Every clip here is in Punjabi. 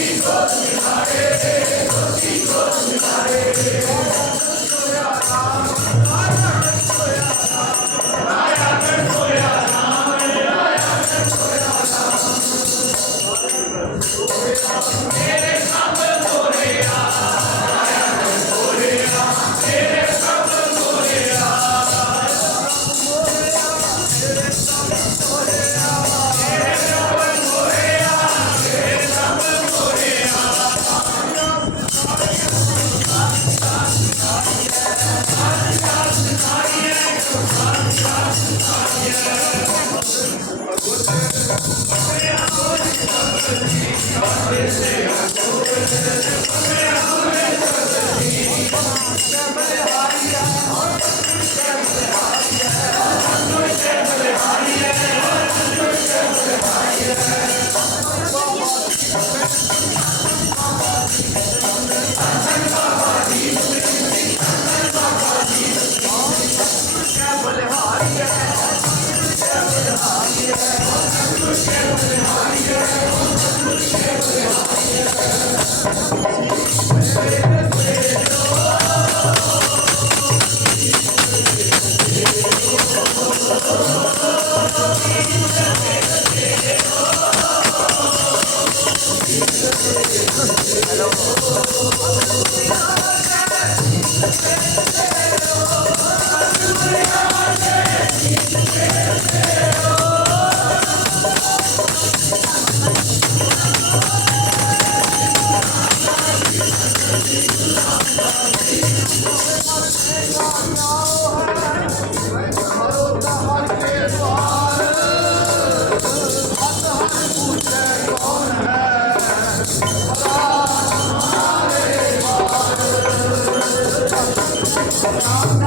He's I'm Amen.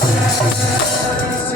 Jesus.